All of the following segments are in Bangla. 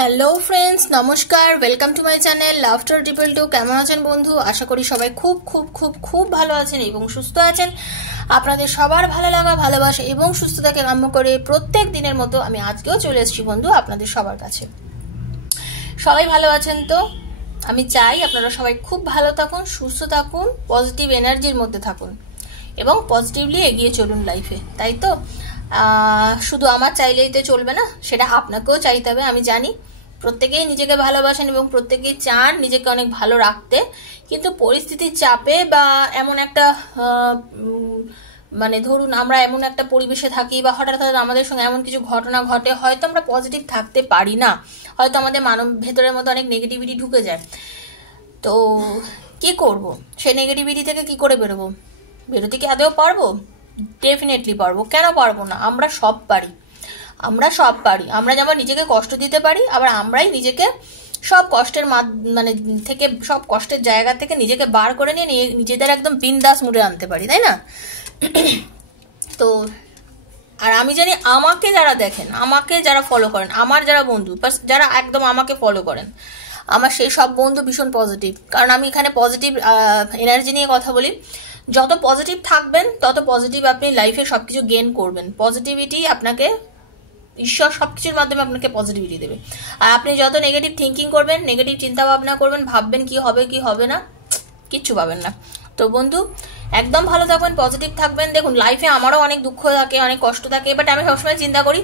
হ্যালো ফ্রেন্ডস, নমস্কার। Welcome to my channel laughter triple two. কেমন আছেন বন্ধু? আশা করি সবাই খুব খুব খুব খুব ভালো আছেন এবং সুস্থ আছেন। আপনাদের সবার ভালো লাগা, ভালোবাসা এবং সুস্থতাকে কাম্য করে প্রত্যেক দিনের মতো আমি আজকেও চলে এসেছি বন্ধু আপনাদের সবার কাছে। সবাই ভালো আছেন তো? আমি চাই আপনারা সবাই খুব ভালো থাকুন, সুস্থ থাকুন, পজিটিভ এনার্জির মধ্যে থাকুন এবং পজিটিভলি এগিয়ে চলুন লাইফে, তাই তো? শুধু আমার চাইলেই তো চলবে না, সেটা আপনাকেও চাইতে হবে। আমি জানি প্রত্যেকেই নিজেকে ভালোবাসেন এবং প্রত্যেকেই চান নিজেকে অনেক ভালো রাখতে, কিন্তু পরিস্থিতির চাপে বা এমন একটা মানে ধরুন আমরা এমন একটা পরিবেশে থাকি বা হঠাৎ হঠাৎ আমাদের সঙ্গে এমন কিছু ঘটনা ঘটে, হয়তো আমরা পজিটিভ থাকতে পারি না, হয়তো আমাদের ভেতরের মধ্যে অনেক নেগেটিভিটি ঢুকে যায়। তো কি করব? সেই নেগেটিভিটি থেকে কি করে বেরোবো? বেরোতে কি আদৌ পারবো? ডেফিনেটলি পারবো। কেন পারবো না? আমরা সব পারি, আমরা সব পারি। আমরা যেমন নিজেকে কষ্ট দিতে পারি, আবার আমরাই নিজেকে সব কষ্টের মানে থেকে, সব কষ্টের জায়গা থেকে নিজেকে বার করে নিয়ে নিজেদের একদম বিন্দাস মুড়ে আনতে পারি, তাই না? তো আর আমি জানি আমাকে যারা দেখেন, আমাকে যারা ফলো করেন, আমার যারা বন্ধু যারা একদম আমাকে ফলো করেন, আমার সেই সব বন্ধু ভীষণ পজিটিভ। কারণ আমি এখানে পজিটিভ এনার্জি নিয়ে কথা বলি। যত পজিটিভ থাকবেন তত পজিটিভ আপনি লাইফে সবকিছু গেইন করবেন। পজিটিভিটি আপনাকে, ঈশ্বর সবকিছুর মাধ্যমে আপনাকে পজিটিভিটি দেবে। আর আপনি যত নেগেটিভ থিঙ্কিং করবেন, নেগেটিভ চিন্তা ভাবনা করবেন, ভাববেন কি হবে কি হবে না, কিচ্ছু পাবেন না। তো বন্ধু একদম ভালো থাকবেন, পজিটিভ থাকবেন। দেখুন লাইফে আমারও অনেক দুঃখ থাকে, অনেক কষ্ট থাকে, বাট আমি সবসময় চিন্তা করি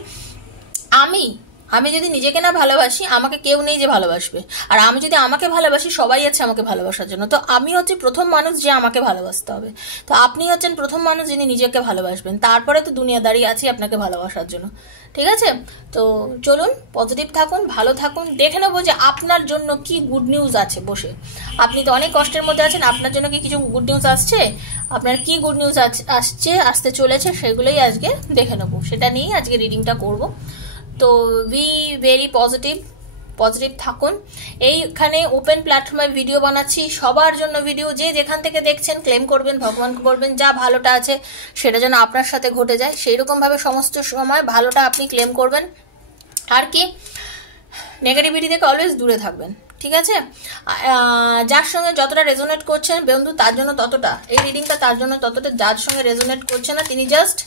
আমি যদি নিজেকে না ভালোবাসি, আমাকে কেউ নেই যে ভালোবাসবে। আর আমি যদি আমাকে ভালোবাসি, সবাই আছে আমাকে ভালোবাসার জন্য। তো আমি হচ্ছে প্রথম মানুষ যে আমাকে ভালোবাসতে হবে। তো আপনি হচ্ছেন প্রথম মানুষ যিনি নিজেকে ভালোবাসবেন, তারপরে তো দুনিয়াদারি আছে আপনাকে ভালোবাসার জন্য। ঠিক আছে? তো চলুন পজিটিভ থাকুন, ভালো থাকুন। দেখে নেবো যে আপনার জন্য কি গুড নিউজ আছে বসে। আপনি তো অনেক কষ্টের মধ্যে আছেন, আপনার জন্য কি কিছু গুড নিউজ আসছে? আপনার কি গুড নিউজ আসতে চলেছে, সেগুলোই আজকে দেখে নেবো। সেটা নিয়েই আজকে রিডিংটা করবো। তো বি ভেরি পজিটিভ থাকুন। এইখানে ওপেন প্ল্যাটফর্মে ভিডিও বানাচ্ছি, সবার জন্য ভিডিও। যে যেখান থেকে দেখছেন ক্লেম করবেন, ভগবানকে বলবেন যা ভালোটা আছে সেটা যেন আপনার সাথে ঘটে যায়, সেই রকম ভাবে সমস্ত সময় ভালোটা আপনি ক্লেম করবেন। আর কি, নেগেটিভিটি থেকে অলওয়েজ দূরে থাকবেন। ঠিক আছে? যার সঙ্গে যতটা রেজোনেট করছেন বন্ধু, তার জন্য ততটা, এই রিডিংটা তার জন্য ততটা। যার সঙ্গে রেজোনেট করছে না, তিনি জাস্ট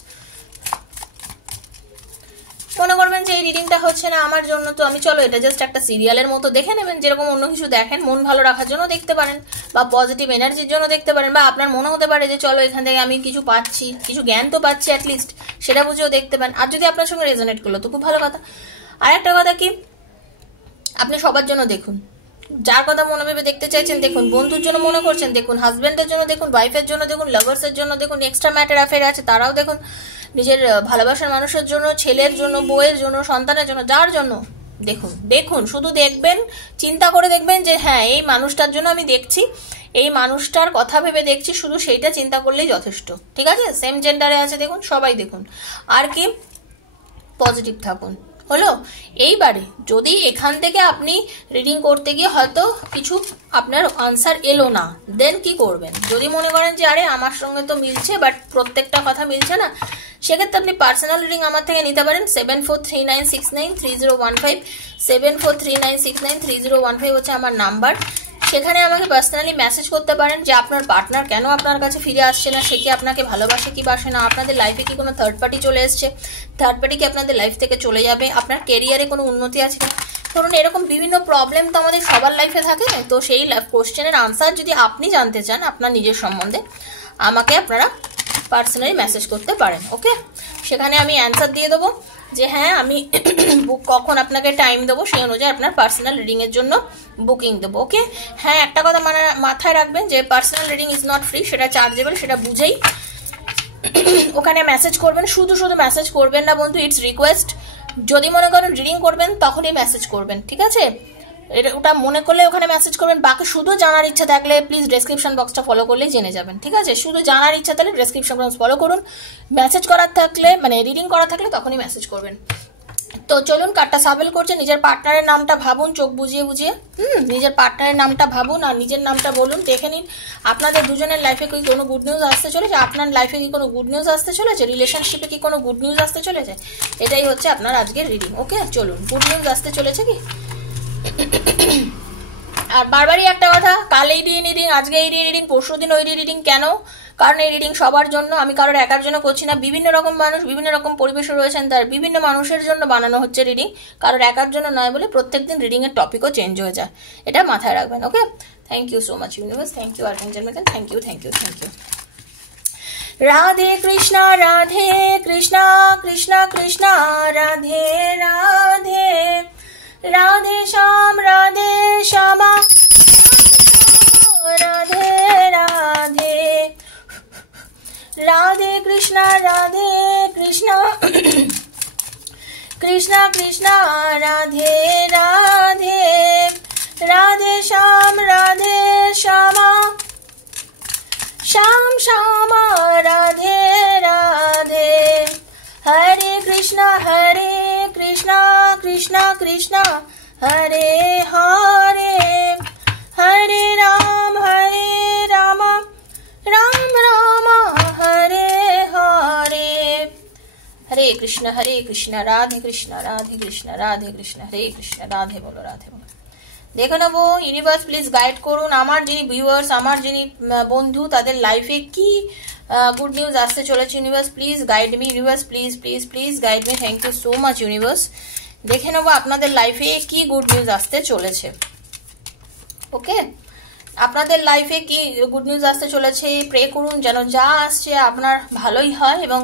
মনে করবেন যে এই রিডিংটা হচ্ছে না আমার জন্য, তো আমি চলো এটা জাস্ট একটা সিরিয়ালের মতো দেখে নেবেন। যেরকম অন্য কিছু দেখেন, মন ভালো রাখার জন্য দেখতে পারেন, বা পজিটিভ এনার্জির জন্য দেখতে পারেন, বা আপনার মনে হতে পারে যে চলো এখান থেকে আমি কিছু পাচ্ছি, কিছু জ্ঞান তো পাচ্ছি অ্যাটলিস্ট, সেটা বুঝেও দেখতে পারেন। আর যদি আপনার সঙ্গে রেজোনেট করলো তো খুব ভালো কথা। আর একটা কথা কি, আপনি সবার জন্য দেখুন, যার কথা মনে ভেবে দেখতে চাইছেন দেখুন, বন্ধুর জন্য মনে করছেন দেখুন, হাজবেন্ডের জন্য দেখুন, ওয়াইফের জন্য দেখুন, লাভার্সের জন্য দেখুন, এক্সট্রা ম্যাটার অ্যাফেয়ার আছে তারাও দেখুন, নিজের ভালোবাসার মানুষের জন্য, ছেলের জন্য, বউয়ের জন্য, সন্তানের জন্য, যার জন্য দেখুন। শুধু দেখবেন, চিন্তা করে দেখবেন যে হ্যাঁ এই মানুষটার জন্য আমি দেখছি, এই মানুষটার কথা ভেবে দেখছি, শুধু সেইটা চিন্তা করলেই যথেষ্ট। ঠিক আছে? সেম জেন্ডারে আছে দেখুন, সবাই দেখুন। আর কি, পজিটিভ থাকুন। হলো? এইবারে যদি এখান থেকে আপনি রিডিং করতে গিয়ে হয়তো কিছু আপনার আনসার এলো না, দেন কি করবেন? যদি মনে করেন যে আরে আমার সঙ্গে তো মিলছে বাট প্রত্যেকটা কথা মিলছে না, সেক্ষেত্রে আপনি পার্সোনাল রিডিং আমার থেকে নিতে পারেন। 7439693015, 7439693015 হচ্ছে আমার নাম্বার। সেখানে আমাকে পার্সোনালি মেসেজ করতে পারেন যে আপনার পার্টনার কেন আপনার কাছে ফিরে আসছে না, সে কি আপনাকে ভালোবাসে কি বাসে না, আপনাদের লাইফে কি কোনো থার্ড পার্টি চলে এসছে, থার্ড পার্টি কি আপনাদের লাইফ থেকে চলে যাবে, আপনার কেরিয়ারে কোনো উন্নতি আছে কিনা। ধরুন এরকম বিভিন্ন প্রবলেম তো আমাদের সবার লাইফে থাকে। তো সেই কোশ্চেনের আনসার যদি আপনি জানতে চান আপনার নিজের সম্বন্ধে, আমাকে আপনারা পার্সোনালি মেসেজ করতে পারেন। ওকে? সেখানে আমি অ্যান্সার দিয়ে দেবো যে হ্যাঁ আমি কখন আপনাকে টাইম দেবো, সেই অনুযায়ী আপনার পার্সোনাল রিডিং এর জন্য বুকিং দেবো। ওকে? হ্যাঁ, একটা কথা মাথায় রাখবেন যে personal reading is not free, সেটা চার্জেবল, সেটা বুঝেই ওখানে মেসেজ করবেন। শুধু মেসেজ করবেন না বন্ধু, ইটস রিকোয়েস্ট। যদি মনে করেন রিডিং করবেন তখনই মেসেজ করবেন। ঠিক আছে? ওটা মনে করলে ওখানে মেসেজ করবেন। বাকি শুধু জানার ইচ্ছা থাকলে প্লিজ ডেসক্রিপশন বক্সটা ফলো করলেই জেনে যাবেন। ঠিক আছে? শুধু জানার ইচ্ছা থাকলে ডেসক্রিপশন বক্স ফলো করুন। মেসেজ করার থাকলে, মানে রিডিং করা থাকলে তখনই মেসেজ করবেন। তো চলুন, কার্ডটা সাবেল করছে। নিজের পার্টনারের নামটা ভাবুন চোখ বুঝিয়ে বুঝিয়ে, নিজের পার্টনারের নামটা ভাবুন আর নিজের নামটা বলুন। দেখে নিন আপনাদের দুজনের লাইফে কি কোনো গুড নিউজ আসতে চলেছে, আপনার লাইফে কি কোনো গুড নিউজ আসতে চলেছে, রিলেশনশিপে কি কোনো গুড নিউজ আসতে চলেছে। এটাই হচ্ছে আপনার আজকের রিডিং। ওকে, চলুন, গুড নিউজ আসতে চলেছে কি। আর বারবারই একটা কথা, কাল এই রিডিং, আজকে এই রিডিং, পরশু দিন ওই রিডিং। কেন? কারণ এই রিডিং সবার জন্য, আমি কারোর একার জন্য করছি না। বিভিন্ন রকম মানুষ বিভিন্ন রকম পরিবেশে রয়েছেন, তার বিভিন্ন মানুষের জন্য বানানো হচ্ছে রিডিং, কারোর একার জন্য নয় বলে প্রত্যেকদিন রিডিং এর টপিকও চেঞ্জ হয়ে যায়, এটা মাথায় রাখবেন। Okay, thank you so much universe, thank you archangel Michael, thank you thank you thank you. Radhe Krishna Krishna Krishna Radhe Radhe, Radhe Shyam Radhe Radhe, Radhe Krishna Krishna Krishna Radhe Radhe, Radhe Shyam Shyam Radhe Radhe, Hare Krishna Krishna Krishna Hare Hare, Hare Ram Ram Ram Hare Hare, Hare Krishna Radhe Krishna Radhe Krishna Hare Krishna Radhe বলো রাধে বলো। দেখে নেবো ইউনিভার্স প্লিজ গাইড করুন আমার যিনি ভিউয়ার্স, আমার যিনি বন্ধু, তাদের লাইফে কি গুড নিউজ আসতে চলেছে। Universe please guide me, universe please please please guide me, thank you so much universe. দেখে নেবো আপনাদের লাইফে কি গুড নিউজ আসতে চলেছে। ওকে, আপনাদের লাইফে কি গুড নিউজ আসতে চলেছে, প্রে করুন যেন যা আসছে আপনার ভালোই হয় এবং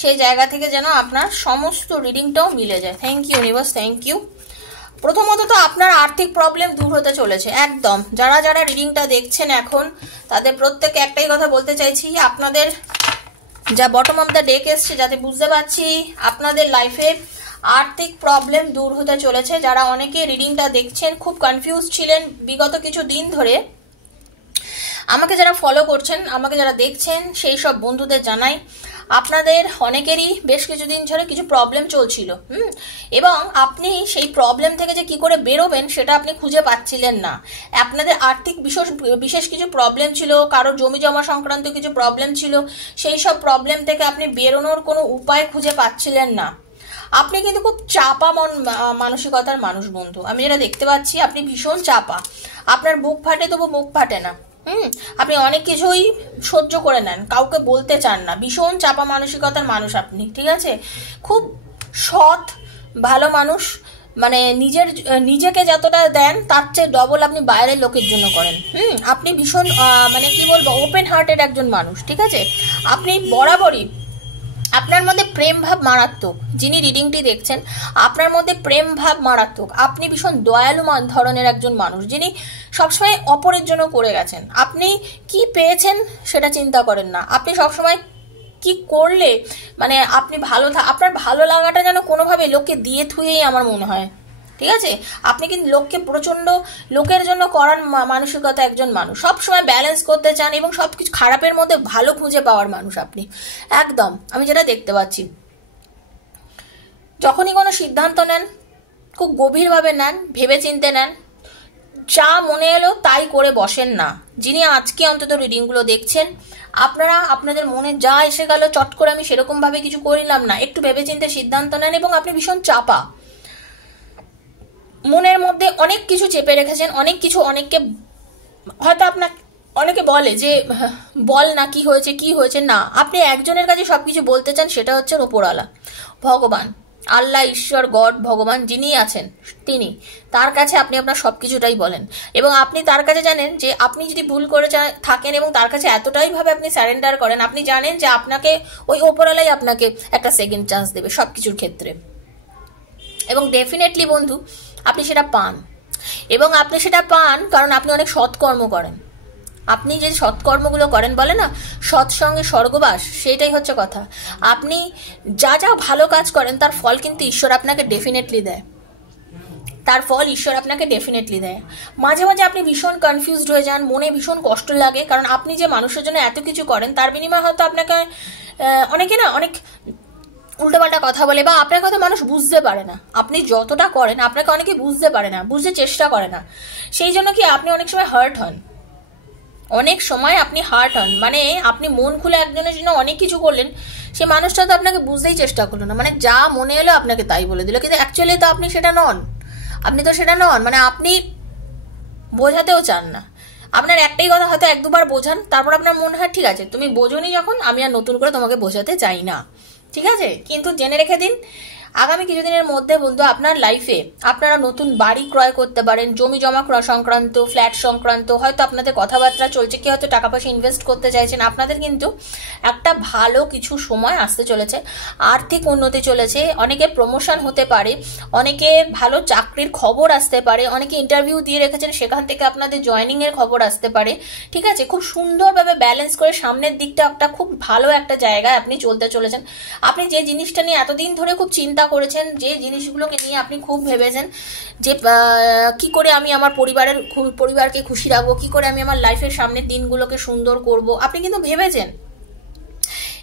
সেই জায়গা থেকে যেন আপনার সমস্ত রিডিংটাও মিলে যায়। Thank you universe, thank you. প্রথমত তো আপনার আর্থিক প্রবলেম দূর হতে চলেছে একদম। যারা যারা রিডিংটা দেখছেন এখন, তাদের প্রত্যেককে একটাই কথা বলতে চাইছি, আপনাদের যা বটম অফ দ্য ডেক এসছে, যাতে বুঝতে পারছি আপনাদের লাইফে আর্থিক প্রবলেম দূর হতে চলেছে। যারা অনেকে রিডিংটা দেখছেন খুব কনফিউজ ছিলেন বিগত কিছু দিন ধরে, আমাকে যারা ফলো করছেন, আমাকে যারা দেখছেন, সেই সব বন্ধুদের জানাই আপনাদের অনেকেরই বেশ কিছুদিন ধরে কিছু প্রবলেম চলছিল, এবং আপনি সেই প্রবলেম থেকে যে কি করে বেরোবেন সেটা আপনি খুঁজে পাচ্ছিলেন না। আপনাদের আর্থিক বিশেষ কিছু প্রবলেম ছিল, কারোর জমি জমা সংক্রান্ত কিছু প্রবলেম ছিল, সেই সব প্রবলেম থেকে আপনি বেরোনোর কোনো উপায় খুঁজে পাচ্ছিলেন না। আপনি কিন্তু খুব চাপা মানসিকতার মানুষ বন্ধু, আমি যেটা দেখতে পাচ্ছি আপনি ভীষণ চাপা। আপনার বুক ফাটে তবু মুখ ফাটে না, আপনি অনেক কিছুই সহ্য করে নেন, কাউকে বলতে চান না, ভীষণ চাপা মানসিকতার মানুষ আপনি, ঠিক আছে। খুব সৎ ভালো মানুষ, মানে নিজেকে যতটা দেন তার চেয়ে ডবল আপনি বাইরের লোকের জন্য করেন। আপনি ভীষণ মানে কি বলবো, ওপেন হার্টেড একজন মানুষ, ঠিক আছে। আপনি বরাবরই, আপনার মধ্যে প্রেম ভাব মারাত্মক। যিনি রিডিংটি দেখছেন, আপনার মধ্যে প্রেম ভাব মারাত্মক। আপনি ভীষণ দয়ালু ধরনের একজন মানুষ, যিনি সবসময় অপরের জন্য করে গেছেন। আপনি কি পেয়েছেন সেটা চিন্তা করেন না, আপনি সবসময় কি করলে মানে আপনি আপনার ভালো লাগাটা যেন কোনোভাবে লোককে দিয়ে থুয়েই আমার মনে হয়, ঠিক আছে। আপনি কিন্তু লোককে প্রচন্ড লোকের জন্য করার মানসিকতা একজন মানুষ, সবসময় ব্যালেন্স করতে চান এবং সবকিছু খারাপের মধ্যে ভালো খুঁজে পাওয়ার মানুষ আপনি একদম। আমি যেটা দেখতে পাচ্ছি, যখনই কোনো সিদ্ধান্ত নেন খুব গভীরভাবে নেন, ভেবে চিন্তে নেন, যা মনে এলো তাই করে বসেন না। যিনি আজকে অন্তত রিডিংগুলো দেখছেন, আপনারা আপনাদের মনে যা এসে গেল চট করে আমি সেরকম ভাবে কিছু করিলাম না, একটু ভেবেচিন্তে সিদ্ধান্ত নেন। এবং আপনি ভীষণ চাপা, মনের মধ্যে অনেক কিছু চেপে রেখেছেন, অনেক কিছু অনেককে হয়তো আপনাকে অনেকে বলে যে বল না কি হয়েছে, না, আপনি একজনের কাছে সবকিছু বলতে চান, সেটা হচ্ছে ওপরওয়ালা ভগবান, আল্লাহ, ঈশ্বর, গড, ভগবান যিনি আছেন তিনি, তার কাছে আপনি আপনার সবকিছুটাই বলেন। এবং আপনি তার কাছে জানেন যে আপনি যদি ভুল করে থাকেন এবং তার কাছে এতটাই ভাবে আপনি সারেন্ডার করেন, আপনি জানেন যে আপনাকে ওই ওপরওয়ালাই আপনাকে একটা সেকেন্ড চান্স দেবে সবকিছুর ক্ষেত্রে। এবং ডেফিনেটলি বন্ধু আপনি সেটা পান, এবং আপনি সেটা পান কারণ আপনি অনেক সৎকর্ম করেন। আপনি যে সৎকর্মগুলো করেন, বলে না সৎসঙ্গে স্বর্গবাস, সেটাই হচ্ছে কথা। আপনি যা যা ভালো কাজ করেন তার ফল কিন্তু ঈশ্বর আপনাকে ডেফিনেটলি দেয়, তার ফল ঈশ্বর আপনাকে ডেফিনেটলি দেয়। মাঝে মাঝে আপনি ভীষণ কনফিউজড হয়ে যান, মনে ভীষণ কষ্ট লাগে, কারণ আপনি যে মানুষের জন্য এত কিছু করেন তার বিনিময়ে হয়তো আপনাকে অনেকে না অনেক উল্টোপাল্টা কথা বলে, বা আপনার কথা মানুষ বুঝতে পারে না। আপনি যতটা করেন আপনাকে অনেকে বুঝতে পারে না, বুঝতে চেষ্টা করে না, সেই জন্য কি আপনি অনেক সময় হার্ট হন, অনেক সময় আপনি হার্ট হন। মানে আপনি মন খুলে একজনের জন্য অনেক কিছু করলেন, সে মানুষটা তো আপনাকে বুঝতেই চেষ্টা করলো না, মানে যা মনে এলো আপনাকে তাই বলে দিল, কিন্তু অ্যাকচুয়ালি তো আপনি সেটা নন, আপনি তো সেটা নন, মানে আপনি বোঝাতেও চান না। আপনার একটাই কথা হয়তো এক দুবার বোঝান, তারপর আপনার মনে হয় ঠিক আছে তুমি বোঝোনি যখন, আমি আর নতুন করে তোমাকে বোঝাতে চাই না, ঠিক আছে। কিন্তু জেনে রেখে দিন, আগামী কিছুদিনের মধ্যে বন্ধু আপনার লাইফে আপনারা নতুন বাড়ি ক্রয় করতে পারেন, জমি জমা ক্রয় সংক্রান্ত, ফ্ল্যাট সংক্রান্ত, হয়তো আপনাদের কথাবার্তা চলছে, কি হয়তো টাকা পয়সা ইনভেস্ট করতে চাইছেন। আপনাদের কিন্তু একটা ভালো কিছু সময় আসতে চলেছে, আর্থিক উন্নতি চলেছে, অনেকে প্রমোশন হতে পারে, অনেকে ভালো চাকরির খবর আসতে পারে, অনেকে ইন্টারভিউ দিয়ে রেখেছেন সেখান থেকে আপনাদের জয়েনিং এর খবর আসতে পারে, ঠিক আছে। খুব সুন্দরভাবে ব্যালেন্স করে সামনের দিকটা একটা খুব ভালো একটা জায়গায় আপনি চলতে চলেছেন। আপনি যে জিনিসটা নিয়ে এতদিন ধরে খুব চিন্তা করেছেন, যে জিনিসগুলোকে নিয়ে আপনি খুব ভেবেছেন যে কি করে আমি আমার পরিবারকে খুশি রাখবো, কি করে আমি আমার লাইফের সামনের দিনগুলোকে সুন্দর করব, আপনি কিন্তু ভেবেছেন।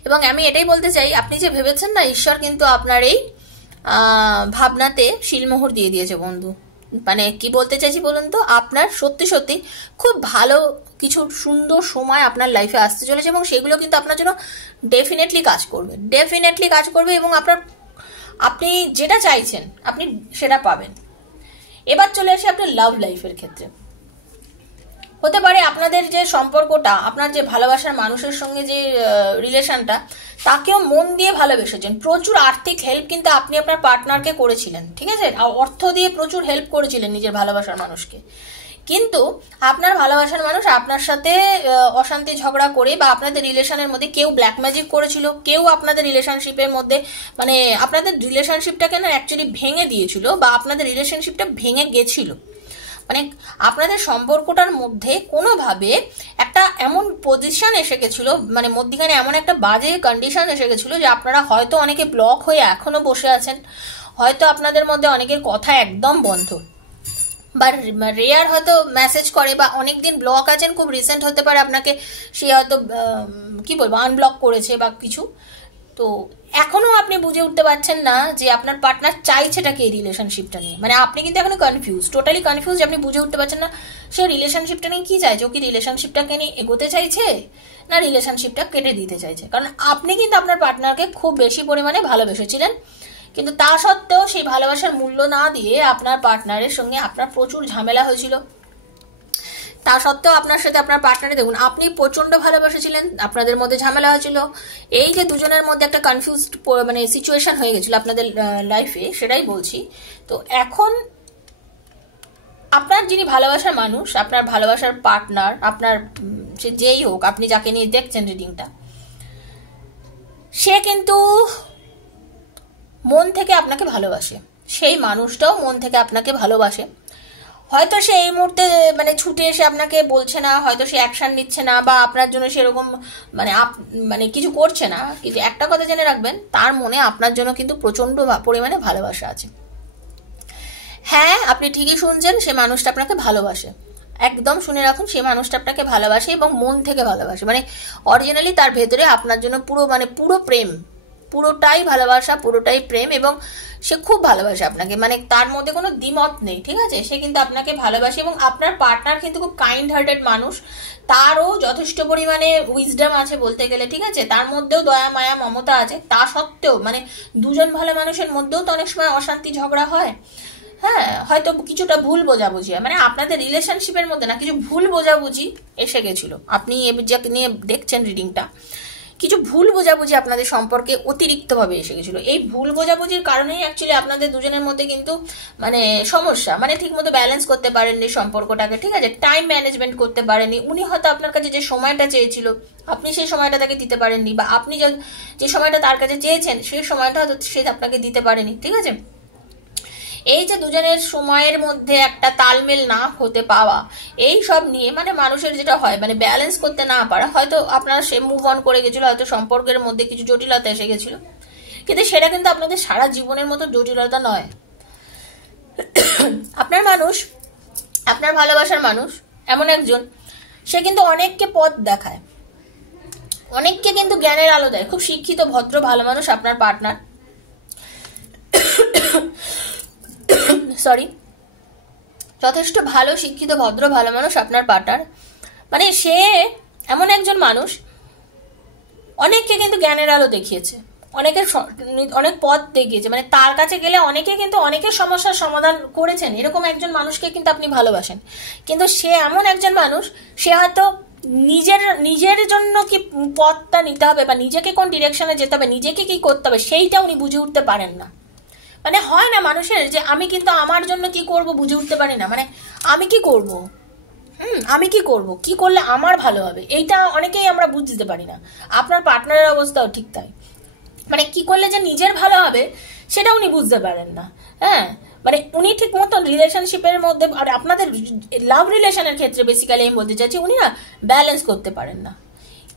এবং আমি এটাই বলতে চাই, আপনি যে ভেবেছেন না, ঈশ্বর কিন্তু আপনার এই ভাবনাতে শিলমোহর দিয়ে দিয়েছে বন্ধু। মানে কি বলতে চাইছি বলুন তো, আপনার সত্যি সত্যি খুব ভালো কিছু সুন্দর সময় আপনার লাইফে আসতে চলেছে, এবং সেগুলো কিন্তু আপনার জন্য ডেফিনেটলি কাজ করবে, ডেফিনেটলি কাজ করবে, এবং আপনি যেটা চাইছেন আপনি সেটা পাবেন। এবার চলে আসে আপনার লাভ লাইফের ক্ষেত্রে। হতে পারে আপনাদের যে সম্পর্কটা, আপনার যে ভালোবাসার মানুষের সঙ্গে যে রিলেশনটা, তাকেও মন দিয়ে ভালোবেসেছেন, প্রচুর আর্থিক হেল্প কিন্তু আপনি আপনার পার্টনারকে করেছিলেন, ঠিক আছে, অর্থ দিয়ে প্রচুর হেল্প করেছিলেন নিজের ভালোবাসার মানুষকে। কিন্তু আপনার ভালোবাসার মানুষ আপনার সাথে অশান্তি ঝগড়া করে, বা আপনাদের রিলেশনের মধ্যে কেউ ব্ল্যাক ম্যাজিক করেছিল, কেউ আপনাদের রিলেশনশিপের মধ্যে মানে আপনাদের রিলেশনশিপটাকে না অ্যাকচুয়ালি ভেঙে দিয়েছিল, বা আপনাদের রিলেশনশিপটা ভেঙে গেছিল। মানে আপনাদের সম্পর্কটার মধ্যে কোনোভাবে একটা এমন পজিশন এসে গেছিল, মানে মধ্যখানে এমন একটা বাজে কন্ডিশন এসে গেছিল যে আপনারা হয়তো অনেকে ব্লক হয়ে এখনো বসে আছেন, হয়তো আপনাদের মধ্যে অনেকের কথা একদম বন্ধ, বা রেয়ার হয়তো মেসেজ করে, বা অনেকদিন ব্লক আছেন, খুব রিসেন্ট হতে পারে আপনাকে সে হয়তো কি বলবো আনব্লক করেছে বা কিছু। তো এখনো আপনি বুঝে উঠতে পারছেন না যে আপনার পার্টনার চাইছেটা কি এই রিলেশনশিপটা নিয়ে, মানে আপনি কিন্তু এখনো কনফিউজ, টোটালি কনফিউজ, আপনি বুঝে উঠতে পারছেন না সে রিলেশনশিপটা নিয়ে কি চাইছে, ও কি রিলেশনশিপটাকে নিয়ে এগোতে চাইছে না রিলেশনশিপটা কেটে দিতে চাইছে। কারণ আপনি কিন্তু আপনার পার্টনারকে খুব বেশি পরিমাণে ভালোবেসেছিলেন, কিন্তু তা সত্ত্বেও সেই ভালোবাসার মূল্য না দিয়ে আপনার পার্টনারের সঙ্গে আপনার প্রচুর ঝামেলা হয়েছিল। তা সত্ত্বেও আপনার সাথে আপনার পার্টনারে দেখুন, আপনি প্রচন্ড ভালোবাসেছিলেন, আপনাদের মধ্যে ঝামেলা হয়েছিল, এই যে দুজনের মধ্যে একটা কনফিউজড মানে সিচুয়েশন হয়ে গেছিল আপনাদের লাইফে, সেটাই বলছি। তো এখন আপনার যিনি ভালোবাসার মানুষ, আপনার ভালোবাসার পার্টনার, আপনার যেই হোক, আপনি যাকে নিয়ে দেখছেন রিডিংটা, সে কিন্তু মন থেকে আপনাকে ভালোবাসে, সেই মানুষটাও মন থেকে আপনাকে ভালোবাসে। হয়তো সে এই মুহূর্তে মানে ছুটে এসে আপনাকে বলছে না, হয়তো সে অ্যাকশন নিচ্ছে না, বা আপনার জন্য সেরকম মানে মানে কিছু করছে না, কিন্তু একটা কথা জেনে রাখবেন, তার মনে আপনার জন্য কিন্তু প্রচন্ড পরিমাণে ভালোবাসা আছে। হ্যাঁ, আপনি ঠিকই শুনছেন, সে মানুষটা আপনাকে ভালোবাসে, একদম শুনে রাখুন, সে মানুষটা আপনাকে ভালোবাসে এবং মন থেকে ভালোবাসে, মানে অরিজিনালি তার ভেতরে আপনার জন্য পুরো প্রেম, পুরোটাই ভালোবাসা, পুরোটাই প্রেম, এবং সে খুব ভালোবাসে আপনাকে, মানে তার মধ্যে কোনো দ্বিমত নেই, ঠিক আছে, সে কিন্তু আপনাকে ভালোবাসে। এবং আপনার পার্টনার কিন্তু খুব কাইন্ড হার্টেড মানুষ, তারও যথেষ্ট পরিমাণে উইজডম আছে বলতে গেলে, ঠিক আছে, তার মধ্যেও দয়া মায়া মমতা আছে। তা সত্ত্বেও মানে দুজন ভালো মানুষের মধ্যেও তো অনেক সময় অশান্তি ঝগড়া হয়, হ্যাঁ, হয়তো কিছুটা ভুল বোঝাবুঝি, মানে আপনাদের রিলেশনশিপের মধ্যে না কিছু ভুল বোঝাবুঝি এসে গেছিল, আপনি যাকে নিয়ে দেখছেন রিডিংটা, কিছু ভুল বোঝাবুঝি আপনাদের সম্পর্কে অতিরিক্তভাবে এসে গেছিল। এই ভুল বোঝাবুঝির কারণেই অ্যাকচুয়ালি আপনাদের দুজনের মধ্যে কিন্তু মানে সমস্যা, মানে ঠিক মতো ব্যালেন্স করতে পারেননি সম্পর্কটাকে, ঠিক আছে, টাইম ম্যানেজমেন্ট করতে পারেননি। উনি হয়তো আপনার কাছে যে সময়টা চেয়েছিল আপনি সেই সময়টা তাকে দিতে পারেননি, বা আপনি যে সময়টা তার কাছে চেয়েছেন সেই সময়টা হয়তো সে আপনাকে দিতে পারেনি, ঠিক আছে। এই যে দুজনের সময়ের মধ্যে একটা তালমেল না হতে পাওয়া, এই সব নিয়ে মানে মানুষের যেটা হয় মানে ব্যালেন্স করতে না পারা, হয়তো আপনারা সে মুভ অন করে গেছিল, হয়তো সম্পর্কের মধ্যে কিছু জটিলতা এসে গেছিল, কিন্তু সেটা কিন্তু আপনাদের সারা জীবনের মতো জটিলতা নয়। আপনার মানুষ, আপনার ভালোবাসার মানুষ এমন একজন, সে কিন্তু অনেককে পথ দেখায়, অনেককে কিন্তু জ্ঞানের আলো দেয়, খুব শিক্ষিত ভদ্র ভালো মানুষ আপনার পার্টনার, সরি, যথেষ্ট ভালো শিক্ষিত ভদ্র ভালো মানুষ আপনার পার্টনার। মানে সে এমন একজন মানুষ, অনেককে কিন্তু জ্ঞানের আলো দেখিয়েছে, অনেক পথ দেখিয়েছে, মানে তার কাছে গেলে অনেকে কিন্তু অনেকের সমস্যার সমাধান করেছেন, এরকম একজন মানুষকে কিন্তু আপনি ভালোবাসেন। কিন্তু সে এমন একজন মানুষ, সে হয়তো নিজের জন্য কি পথটা নিতে হবে বা নিজেকে কোন ডিরেকশনে যেতে হবে, নিজেকে কি করতে হবে, সেইটা উনি বুঝে উঠতে পারেন না। মানে হয় না মানুষের যে আমি কিন্তু আমার জন্য কি করব বুঝে উঠতে পারি না, মানে আমি কি করব, আমি কি করব, কি করলে আমার ভালো হবে, এইটা অনেকেই আমরা বুঝতে পারি না। আপনার পার্টনারের অবস্থাও ঠিক তাই, মানে কি করলে যে নিজের ভালো হবে সেটা উনি বুঝতে পারেন না। হ্যাঁ, মানে উনি ঠিক মতন রিলেশনশিপের মধ্যে আর আপনাদের লাভ রিলেশনের ক্ষেত্রে বেসিক্যালি আমি বলতে চাইছি উনি না ব্যালেন্স করতে পারেন না।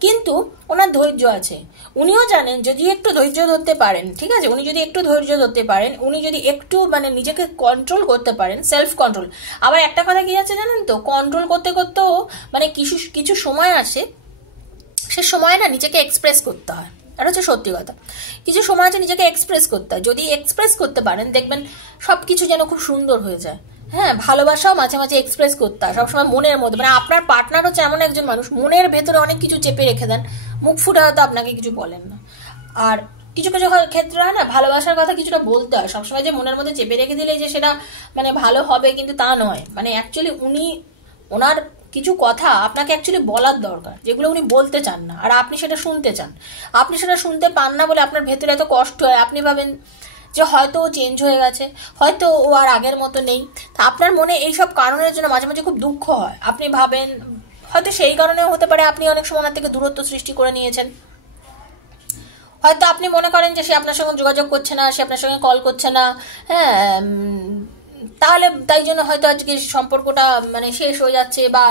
কিন্তু ওনার ধৈর্য আছে, উনিও জানেন যদি একটু ধৈর্য ধরতে পারেন, ঠিক আছে, উনি যদি একটু ধৈর্য ধরতে পারেন, উনি যদি একটু মানে নিজেকে কন্ট্রোল করতে পারেন, সেলফ কন্ট্রোল। আবার একটা কথা কি আছে জানেন তো, কন্ট্রোল করতে করতেও মানে কিছু সময় আছে, সে সময় না নিজেকে এক্সপ্রেস করতে হয়, এটা হচ্ছে সত্যি কথা। কিছু সময় আছে নিজেকে এক্সপ্রেস করতে হয়, যদি এক্সপ্রেস করতে পারেন দেখবেন সব কিছু যেন খুব সুন্দর হয়ে যায়। হ্যাঁ, ভালোবাসাও মাঝে মাঝে এক্সপ্রেস করতে হয়, সবসময় মনের মধ্যে। মানে আপনার পার্টনার হচ্ছে এমন একজন মানুষ, মনের ভেতরে অনেক কিছু চেপে রেখে দেন, মুখ ফুটে হয়তো আপনাকে কিছু বলেন না। আর কিছু কিছু ক্ষেত্রে হয় না, ভালোবাসার কথা কিছুটা বলতে হয়, সবসময় যে মনের মধ্যে চেপে রেখে দিলে যে সেটা মানে ভালো হবে কিন্তু তা নয়। মানে অ্যাকচুয়ালি ওনার কিছু কথা আপনাকে অ্যাকচুয়ালি বলার দরকার, যেগুলো উনি বলতে চান না, আর আপনি সেটা শুনতে চান। আপনি সেটা শুনতে পান না বলে আপনার ভেতরে এত কষ্ট হয়, আপনি ভাবেন যে হয়তো ও চেঞ্জ হয়ে গেছে, হয়তো ও আর আগের মতো নেই। তা আপনার মনে এইসব কারণের জন্য মাঝে মাঝে খুব দুঃখ হয়, আপনি ভাবেন হয়তো সেই কারণেও হতে পারে আপনি অনেক সময় ওনার থেকে দূরত্ব সৃষ্টি করে নিয়েছেন। হয়তো আপনি মনে করেন যে সে আপনার সঙ্গে যোগাযোগ করছে না, সে আপনার সঙ্গে কল করছে না, হ্যাঁ, তাহলে তাই জন্য হয়তো আজকে সম্পর্কটা মানে শেষ হয়ে যাচ্ছে বা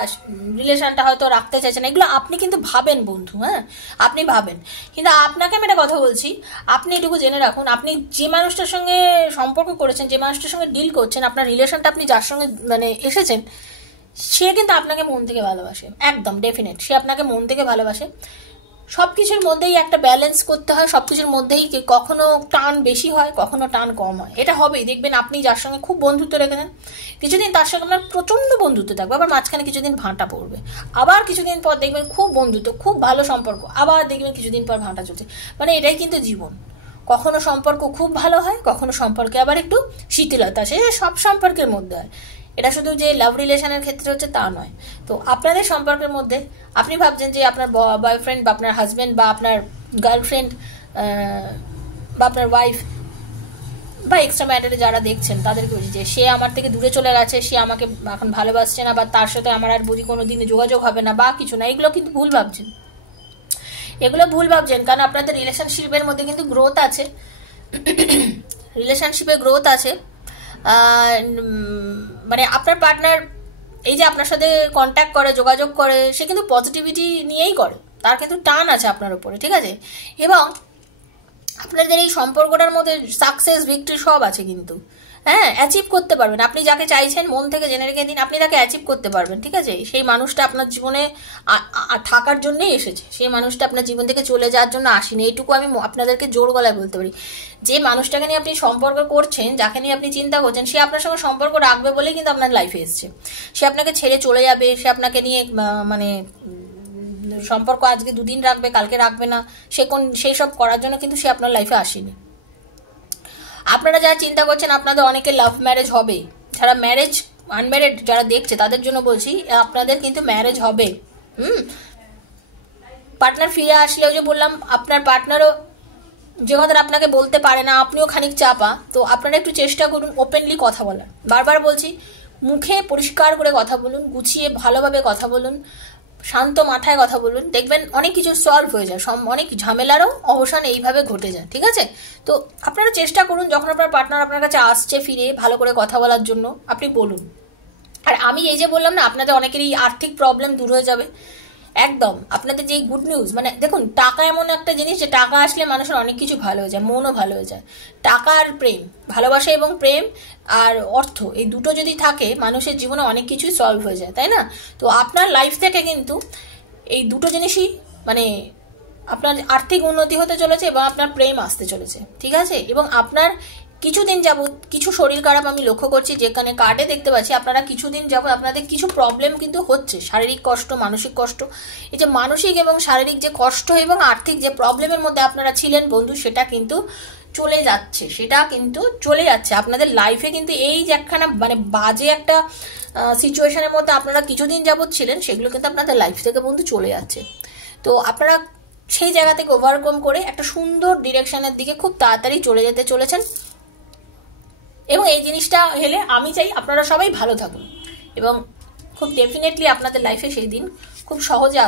রিলেশনটা হয়তো রাখতে চাইছে না। এগুলো আপনি কিন্তু ভাবেন বন্ধু, হ্যাঁ আপনি ভাবেন, কিন্তু আপনাকে আমি একটা কথা বলছি, আপনি এটুকু জেনে রাখুন, আপনি যে মানুষটার সঙ্গে সম্পর্ক করেছেন, যে মানুষটার সঙ্গে ডিল করছেন, আপনার রিলেশনটা আপনি যার সঙ্গে মানে এসেছেন, সে কিন্তু আপনাকে মন থেকে ভালোবাসে, একদম ডেফিনেট, সে আপনাকে মন থেকে ভালোবাসে। সবকিছুর মধ্যেই একটা ব্যালেন্স করতে হয়, সবকিছুর মধ্যেই কখনো টান বেশি হয়, কখনো টান কম হয়, এটা হবেই। দেখবেন আপনি যার সঙ্গে খুব বন্ধুত্ব রেখেছেন, কিছুদিন তার সঙ্গে আপনার প্রচন্ড বন্ধুত্ব থাকবে, আবার মাঝখানে কিছুদিন ভাঁটা পড়বে, আবার কিছুদিন পর দেখবেন খুব বন্ধুত্ব, খুব ভালো সম্পর্ক, আবার দেখবেন কিছুদিন পর ভাঁটা চলছে। মানে এটাই কিন্তু জীবন, কখনো সম্পর্ক খুব ভালো হয়, কখনো সম্পর্কে আবার একটু শিথিলতা, সে সব সম্পর্কের মধ্যে হয়, এটা শুধু যে লাভ রিলেশনের ক্ষেত্রে হচ্ছে তা নয়। তো আপনাদের সম্পর্কের মধ্যে আপনি ভাবছেন যে আপনার বয়ফ্রেন্ড বা আপনার হাজব্যান্ড বা আপনার গার্লফ্রেন্ড বা আপনার ওয়াইফ বা এক্সট্রা ম্যাটারে যারা দেখছেন তাদেরকে বলছি যে সে আমার থেকে দূরে চলে গেছে, সে আমাকে এখন ভালোবাসছে না, বা তার সাথে আমার আর বুঝি কোনো দিনে যোগাযোগ হবে না বা কিছু না, এগুলো কিন্তু ভুল ভাবছেন, এগুলো ভুল ভাবছেন। কারণ আপনাদের রিলেশনশিপের মধ্যে কিন্তু গ্রোথ আছে, রিলেশনশিপে গ্রোথ আছে। মানে আপনার পার্টনার এই যে আপনার সাথে কন্ট্যাক্ট করে, যোগাযোগ করে, সে কিন্তু পজিটিভিটি নিয়েই করে, তার কিন্তু টান আছে আপনার উপরে, ঠিক আছে। এবং আপনাদের এই সম্পর্কটার মধ্যে সাকসেস ভিক্টরি সব আছে কিন্তু, হ্যাঁ অ্যাচিভ করতে পারবেন। আপনি যাকে চাইছেন মন থেকে জেনে রেখে দিন, আপনি তাকে অ্যাচিভ করতে পারবেন, ঠিক আছে। সেই মানুষটা আপনার জীবনে থাকার জন্যই এসেছে, সেই মানুষটা আপনার জীবন থেকে চলে যাওয়ার জন্য আসেনি, এইটুকু আমি আপনাদেরকে জোর গলায় বলতে পারি। যে মানুষটাকে নিয়ে আপনি সম্পর্ক করছেন, যাকে নিয়ে আপনি চিন্তা করছেন, সে আপনার সঙ্গে সম্পর্ক রাখবে বলেই কিন্তু আপনার লাইফে এসছে। সে আপনাকে ছেড়ে চলে যাবে, সে আপনাকে নিয়ে মানে সম্পর্ক আজকে দুদিন রাখবে, কালকে রাখবে না, সেই সব করার জন্য কিন্তু সে আপনার লাইফে আসেনি। আপনারা যারা চিন্তা করছেন আপনাদের অনেকে লাভ ম্যারেজ হবে, যারা ম্যারেজ আনম্যারেড যারা দেখছে তাদের জন্য বলছি আপনাদের কিন্তু ম্যারেজ হবে। পার্টনার ফিরে আসলেও যে বললাম, আপনার পার্টনারও যে কথাটা আপনাকে বলতে পারে না, আপনিও খানিক চাপা, তো আপনারা একটু চেষ্টা করুন ওপেনলি কথা বলার। বারবার বলছি, মুখে পরিষ্কার করে কথা বলুন, গুছিয়ে ভালোভাবে কথা বলুন, শান্ত মাথায় কথা বলুন, দেখবেন অনেক কিছু সলভ হয়ে যায়, অনেক ঝামেলারও অবসান এইভাবে ঘটে যায়, ঠিক আছে। তো আপনারা চেষ্টা করুন, যখন আপনার পার্টনার আপনার কাছে আসছে ফিরে ভালো করে কথা বলার জন্য, আপনি বলুন। আর আমি এই যে বললাম না, আপনাদের অনেকেরই আর্থিক প্রবলেম দূর হয়ে যাবে, একদম আপনাদের যে গুড নিউজ, মানে দেখুন টাকা এমন একটা জিনিস যে টাকা আসলে মানুষের অনেক কিছু ভালো হয়ে যায়, মনও ভালো হয়ে যায়। টাকা আর প্রেম, ভালোবাসা এবং প্রেম আর অর্থ, এই দুটো যদি থাকে মানুষের জীবনে অনেক কিছুই সলভ হয়ে যায়, তাই না। তো আপনার লাইফ থেকে কিন্তু এই দুটো জিনিসই মানে আপনার আর্থিক উন্নতি হতে চলেছে এবং আপনার প্রেম আসতে চলেছে, ঠিক আছে। এবং আপনার কিছুদিন যাবত কিছু শরীর খারাপ আমি লক্ষ্য করছি, যেখানে কার্ডে দেখতে পাচ্ছি আপনারা কিছুদিন যাবত আপনাদের কিছু প্রবলেম কিন্তু হচ্ছে, শারীরিক কষ্ট, মানসিক কষ্ট। এই যে মানসিক এবং শারীরিক যে কষ্ট এবং আর্থিক যে প্রবলেমের মধ্যে আপনারা ছিলেন বন্ধু, সেটা কিন্তু চলে যাচ্ছে, আপনাদের লাইফে কিন্তু এই যে একখানা মানে বাজে একটা সিচুয়েশনের মধ্যে আপনারা কিছুদিন যাবত ছিলেন, সেগুলো কিন্তু আপনাদের লাইফ থেকে বন্ধু চলে যাচ্ছে। তো আপনারা সেই জায়গা থেকে ওভারকাম করে একটা সুন্দর ডিরেকশনের দিকে খুব তাড়াতাড়ি চলে যেতে চলেছেন। এবং এই জিনিসটা হলে আমি চাই আপনারা সবাই ভালো থাকুন, এবং খুব ডেফিনেটলি আপনাদের লাইফে সেই দিন খুব সহজে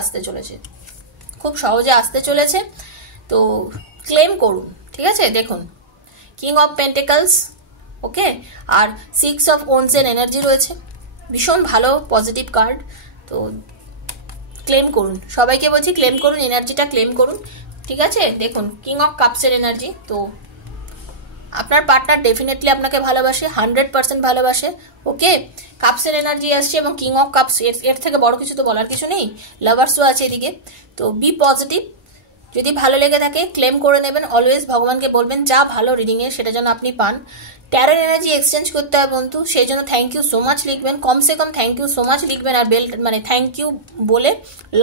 আসতে চলেছে। তো ক্লেম করুন, ঠিক আছে? দেখুন, কিং অফ পেন্টিকলস, ওকে, আর 6 অফ ওয়ান্ডস এর এনার্জি রয়েছে, ভীষণ ভালো পজিটিভ কার্ড। তো ক্লেম করুন, সবাইকে বলছি ক্লেম করুন, এনার্জিটা ক্লেম করুন, ঠিক আছে? দেখুন, কিং অফ কাপসের এনার্জি, তো আপনার পার্টনার ডেফিনেটলি আপনাকে ভালোবাসে, 100% ভালোবাসে, ওকে। কাপসের এনার্জি আসছে এবং কিং অফ কাপস, এর থেকে বড় কিছু তো বলার কিছু নেই। লাভার্সও আছে এদিকে। তো বি পজিটিভ, যদি ভালো লেগে থাকে ক্লেম করে নেবেন। অলওয়েজ ভগবানকে বলবেন যা ভালো রিডিংয়ে সেটা যেন আপনি পান। ট্যারোর এনার্জি এক্সচেঞ্জ করতে হয় বন্ধু, সেই জন্য থ্যাংক ইউ সো মাচ লিখবেন, কমসে কম থ্যাংক ইউ সো মাচ লিখবেন, আর বেল মানে থ্যাংক ইউ বলে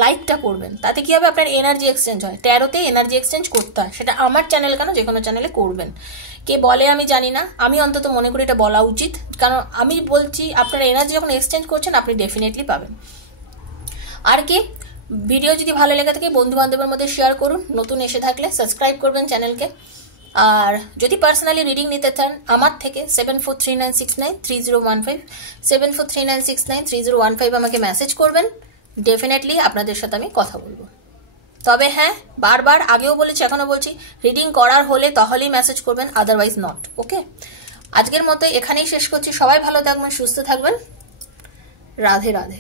লাইকটা করবেন। তাতে কি হবে, আপনার এনার্জি এক্সচেঞ্জ হয়। ট্যারোতে এনার্জি এক্সচেঞ্জ করতে হয়, সেটা আমার চ্যানেল কেন, যে কোনো চ্যানেলে করবেন। কে বলে আমি জানি না, আমি অন্তত মনে করি এটা বলা উচিত, কারণ আমি বলছি আপনার এনার্জি যখন এক্সচেঞ্জ করছেন আপনি ডেফিনেটলি পাবেন। আর কি, ভিডিও যদি ভালো লেগে থাকে বন্ধু বান্ধবের মধ্যে শেয়ার করুন, নতুন এসে থাকলে সাবস্ক্রাইব করবেন চ্যানেলকে। আর যদি পার্সোনালি রিডিং নিতে চান আমার থেকে 7439693015 7439693015 আমাকে মেসেজ করবেন, ডেফিনেটলি আপনাদের সাথে আমি কথা বলবো। তবে হ্যাঁ, বারবার আগেও বলেছি এখনো বলছি, রিডিং করার হলে তাহলেই মেসেজ করবেন, আদারওয়াইজ নট, ওকে। আজকের মতো এখানেই শেষ করছি। সবাই ভালো থাকবেন, সুস্থ থাকবেন, রাধে রাধে।